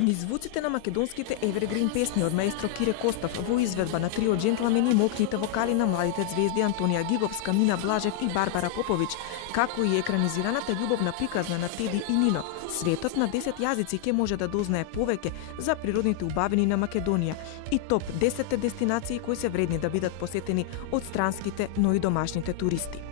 Низ звуците на македонските Evergreen песни од маестро Кире Костов во изведба на трио джентлмени, мокните вокали на младите звезди Антонија Гиговска, Мина Блажев и Барбара Поповиќ, како и екранизираната љубовна приказна на Теди и Нино. Светот на 10 јазици ќе може да дознае повеќе за природните убавини на Македонија и топ 10 дестинации кои се вредни да бидат посетени од странските, но и домашните туристи.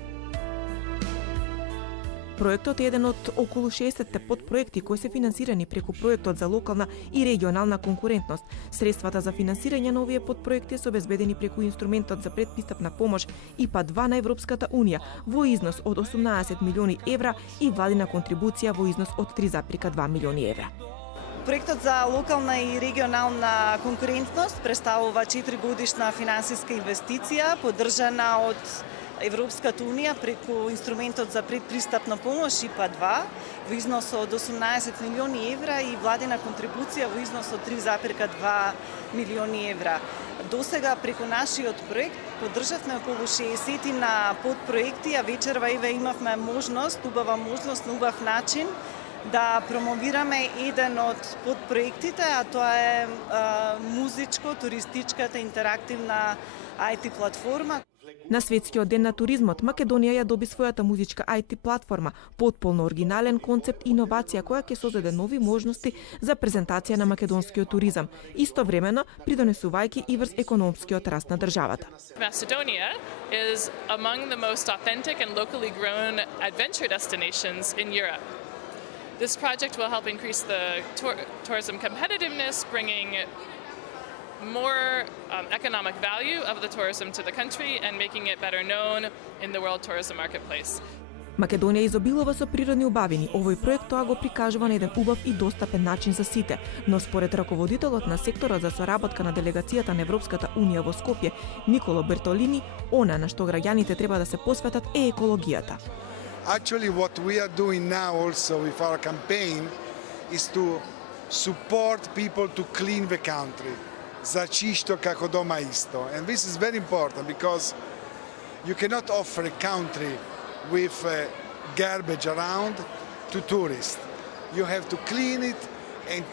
Проектот е еден од околу 60 подпроекти кои се финансирани преку проектот за локална и регионална конкурентност. Средствата за финансирање на овие подпроекти се обезбедени преку инструментот за предпристапна помош ИПА-2 на Европската унија во износ од 18 милиони евра и владина контрибуција во износ од 3,2 милиони евра. Проектот за локална и регионална конкурентност представува 4-годишна финансиска инвестиција поддржана од Европската унија преку инструментот за предпристапна помош ИПА-2 во износ од 18 милиони евра и владина контрибуција во износ од 3,2 милиони евра. Досега преку нашиот проект поддржавме околу 60 на подпроекти, а вечерва имавме можност, убава можност на убав начин да промовираме еден од подпроектите, а тоа е музичко-туристичката интерактивна IT платформа. На Светскиот ден на туризмот, Македонија ја доби својата музичка IT платформа, потполно оригинален концепт и иновација која ќе создаде нови можности за презентација на македонскиот туризам, истовремено придонесувајќи и врз економскиот раст на државата. Macedonia is among the most authentic and locally grown adventure destinations in Europe. This project will help increase the tourism competitiveness, bringing more economic value of the tourism to the country and making it better known in the world tourism marketplace. Македонија изобилува со природни убавини. Овој проект тоа го прикажува на еден убав и достапен начин за сите, но според раководителот на секторот за соработка на делегацијата на Европската унија во Скопје, Николо Бертолини, она на што граѓаните треба да се посветат е екологијата. Actually, what we are doing now also with our campaign is to support people to clean the country. Za čisto kako doma isto. And this is very important because you cannot offer a country with garbage around to tourists. You have to clean it and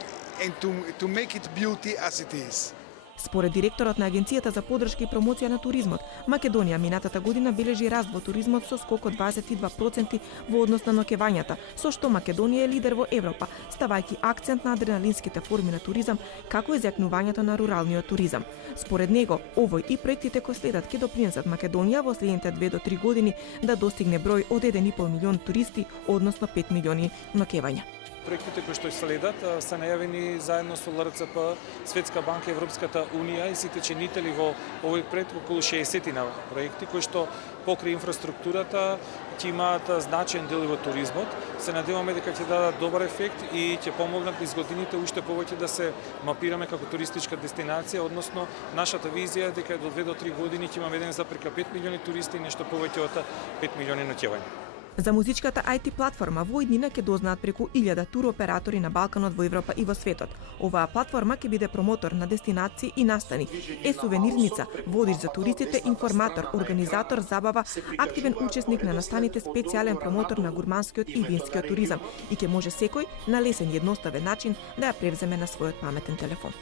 to make it beauty as it is. Според директорот на Агенцијата за поддршка и промоција на туризмот, Македонија минатата година бележи раст во туризмот со скок од 22% во однос на ноќевањата, со што Македонија е лидер во Европа, ставајќи акцент на адреналинските форми на туризам, како и изјакнувањето на руралниот туризам. Според него, овој и проектите кои следат ќе допринесат Македонија во следните 2 до 3 години да достигне број од 1,5 милион туристи, односно 5 милиони ноќевања. Проектите кои што следат се најавени заедно со ЛРЦП, Светска банка, Европската унија и сите чинители во овој проект околу 60 на проекти кои што покрај инфраструктурата ќе имаат значаен дел во туризмот. Се надеваме дека ќе дадат добар ефект и ќе помогнат низ годините уште повеќе да се мапираме како туристичка дестинација, односно нашата визија е дека до 2 до 3 години ќе имаме 1,5 милиони туристи и нешто повеќе од 5 милиони ноќевања. За музичката IT платформа во иднина ќе дознаат преку 1000 туроператори на Балканот, во Европа и во светот. Оваа платформа ќе биде промотор на дестинации и настани, е сувенирница, водич за туристите, информатор, организатор, забава, активен учесник на настаните, специјален промотор на гурманскиот и винскиот туризам и ќе може секој на лесен и едноставен начин да ја превземе на својот паметен телефон.